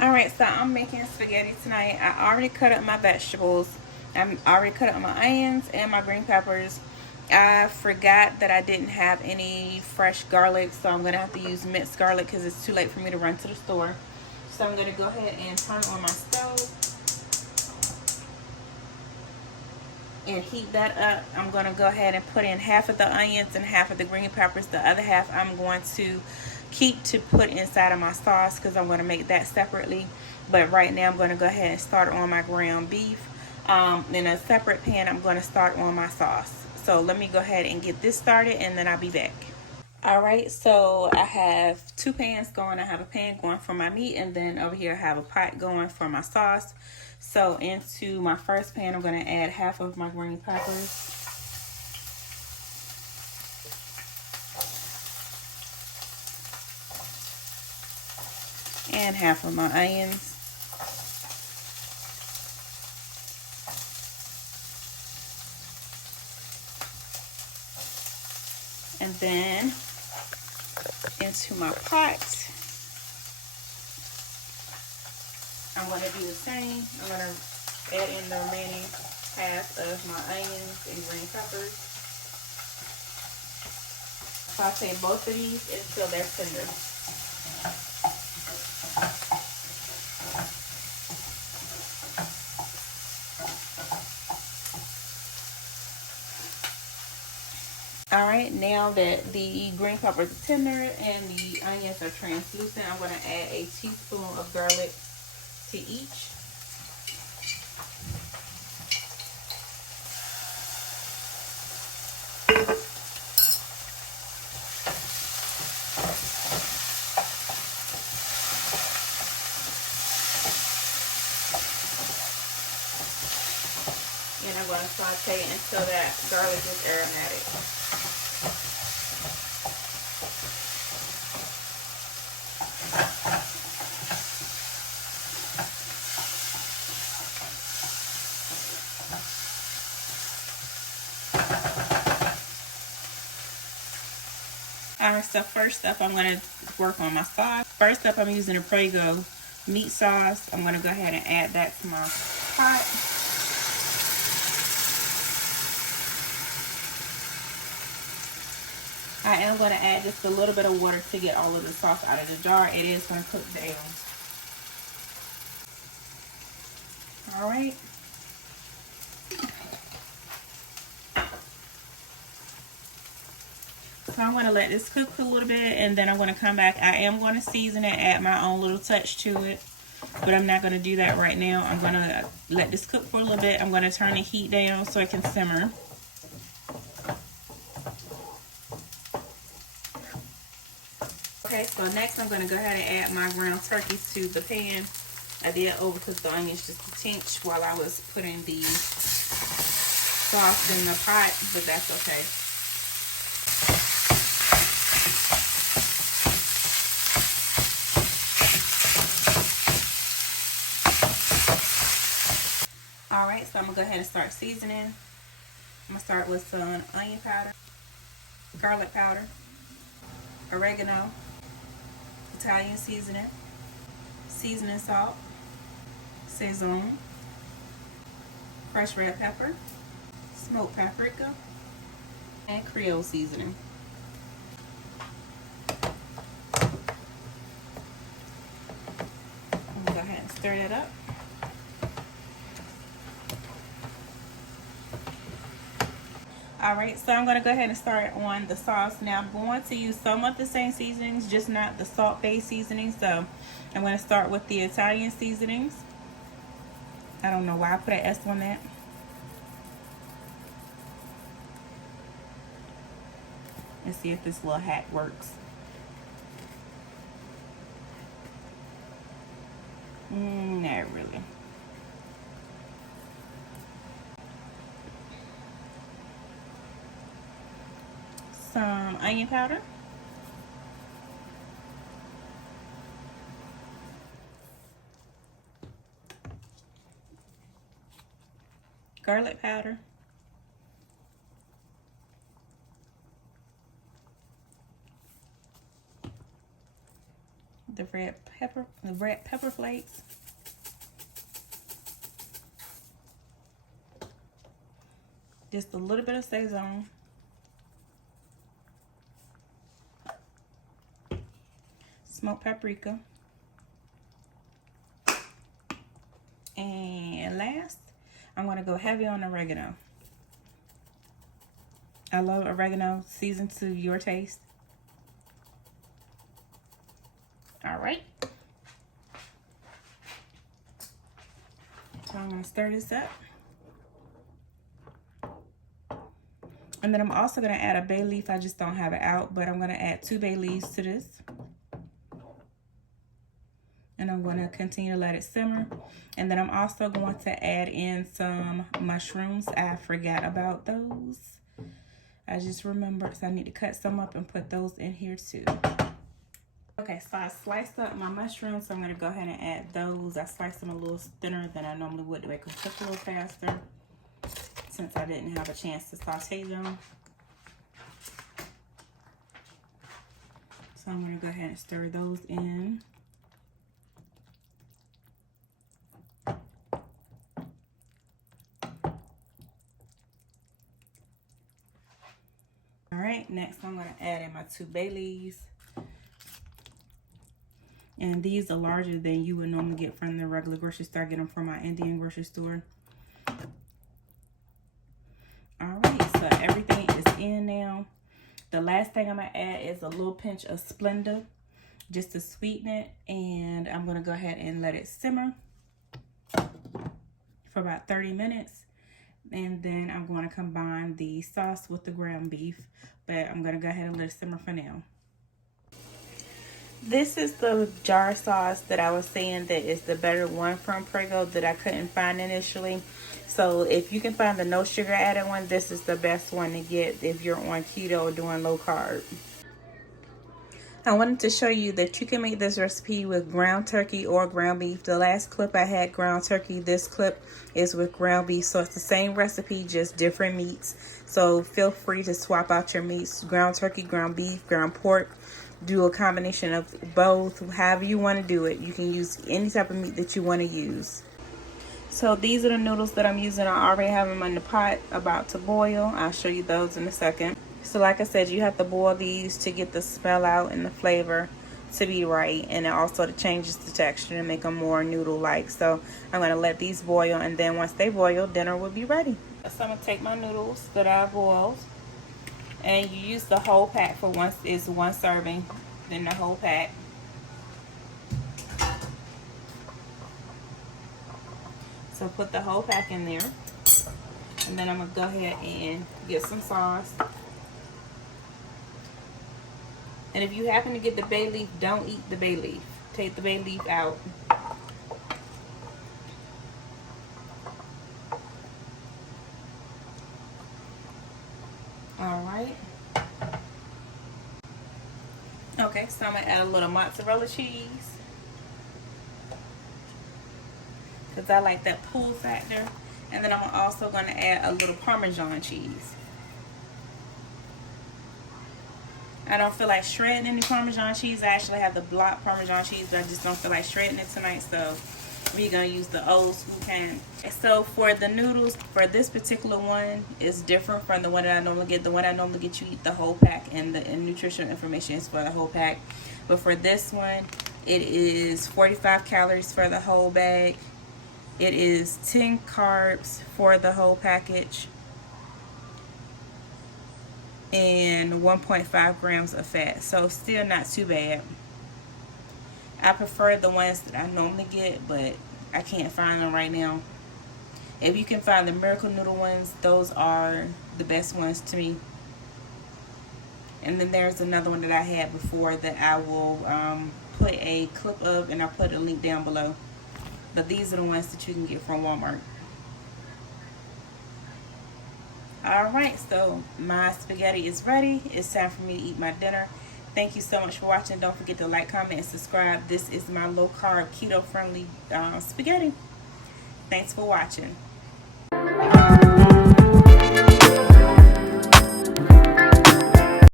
Alright, so I'm making spaghetti tonight. I already cut up my vegetables. I'm already cut up my onions and my green peppers. I forgot that I didn't have any fresh garlic, so I'm going to have to use minced garlic because it's too late for me to run to the store. So I'm going to go ahead and turn on my stove and heat that up. I'm going to go ahead and put in half of the onions and half of the green peppers. The other half I'm going to keep to put inside of my sauce because I'm going to make that separately. But right now I'm going to go ahead and start on my ground beef. In a separate pan I'm going to start on my sauce. So let me go ahead and get this started and then I'll be back. Alright, so I have two pans going. I have a pan going for my meat, and then over here I have a pot going for my sauce. So into my first pan I'm going to add half of my green peppers. And half of my onions. And then into my pot, I'm going to do the same. I'm going to add in the remaining half of my onions and green peppers. Saute both of these until they're tender. Alright, now that the green peppers are tender and the onions are translucent, I'm going to add a teaspoon of garlic to each. And I'm going to saute until that garlic is aromatic. Alright, so first up I'm going to work on my sauce. First up I'm using a Prego meat sauce. I'm going to go ahead and add that to my pot. I am going to add just a little bit of water to get all of the sauce out of the jar. It is going to cook down. Alright. So I'm going to let this cook for a little bit and then I'm going to come back. I am going to season it, add my own little touch to it. But I'm not going to do that right now. I'm going to let this cook for a little bit. I'm going to turn the heat down so it can simmer. Okay, so next I'm going to go ahead and add my ground turkey to the pan. I did overcook the onions just a tinch while I was putting the sauce in the pot, but that's okay. Alright, so I'm going to go ahead and start seasoning. I'm going to start with some onion powder, garlic powder, oregano, Italian seasoning, seasoning salt, Sazon, crushed red pepper, smoked paprika, and Creole seasoning. I'm going to go ahead and stir that up. Alright, so I'm going to go ahead and start on the sauce. Now I'm going to use some of the same seasonings, just not the salt-based seasonings. So I'm going to start with the Italian seasonings. I don't know why I put an S on that. Let's see if this little hack works. Not really. Some onion powder. Garlic powder. the red pepper flakes. Just a little bit of Sazon. Smoked paprika. And last, I'm going to go heavy on oregano. I love oregano, seasoned to your taste. All right. So I'm going to stir this up. And then I'm also going to add a bay leaf. I just don't have it out, but I'm going to add 2 bay leaves to this. And I'm going to continue to let it simmer. And then I'm also going to add in some mushrooms. I forgot about those. I just remembered, so I need to cut some up and put those in here too. Okay, so I sliced up my mushrooms, so I'm going to go ahead and add those. I sliced them a little thinner than I normally would to make them cook a little faster, since I didn't have a chance to saute them. So I'm going to go ahead and stir those in. All right, next I'm going to add in my 2 bay leaves. And these are larger than you would normally get from the regular grocery store. I get them from my Indian grocery store. All right, so everything is in now. The last thing I'm going to add is a little pinch of Splenda, just to sweeten it. And I'm going to go ahead and let it simmer for about 30 minutes. And then I'm going to combine the sauce with the ground beef. But I'm going to go ahead and let it simmer for now. This is the jar sauce that I was saying that is the better one from Prego that I couldn't find initially. So if you can find the no sugar added one, this is the best one to get if you're on keto or doing low carb. I wanted to show you that you can make this recipe with ground turkey or ground beef. The last clip I had ground turkey. This clip is with ground beef. So it's the same recipe, just different meats. So feel free to swap out your meats. Ground turkey, ground beef, ground pork. Do a combination of both, however you want to do it. You can use any type of meat that you want to use. So these are the noodles that I'm using. I already have them in the pot about to boil. I'll show you those in a second. So like I said, you have to boil these to get the smell out and the flavor to be right, and it also changes the texture to make them more noodle-like. So I'm going to let these boil, and then once they boil, dinner will be ready. So I'm going to take my noodles that I boiled. And you use the whole pack for once is 1 serving, then the whole pack. So put the whole pack in there. And then I'm going to go ahead and get some sauce. And if you happen to get the bay leaf, don't eat the bay leaf. Take the bay leaf out. Alright. Okay, so I'm going to add a little mozzarella cheese, because I like that pull factor. And then I'm also going to add a little Parmesan cheese. I don't feel like shredding any Parmesan cheese. I actually have the block Parmesan cheese, but I just don't feel like shredding it tonight. So we're going to use the old school kind. So for the noodles, for this particular one, is different from the one that I normally get. The one I normally get, you eat the whole pack, and the nutritional information is for the whole pack. But for this one, it is 45 calories for the whole bag. It is 10 carbs for the whole package. And 1.5 grams of fat. So still not too bad. I prefer the ones that I normally get, but I can't find them right now. If you can find the Miracle Noodle ones, those are the best ones to me. And then there's another one that I had before that I will put a clip of, and I'll put a link down below. But these are the ones that you can get from Walmart. Alright, so my spaghetti is ready. It's time for me to eat my dinner. Thank you so much for watching. Don't forget to like, comment, and subscribe. This is my low carb, keto friendly spaghetti. Thanks for watching.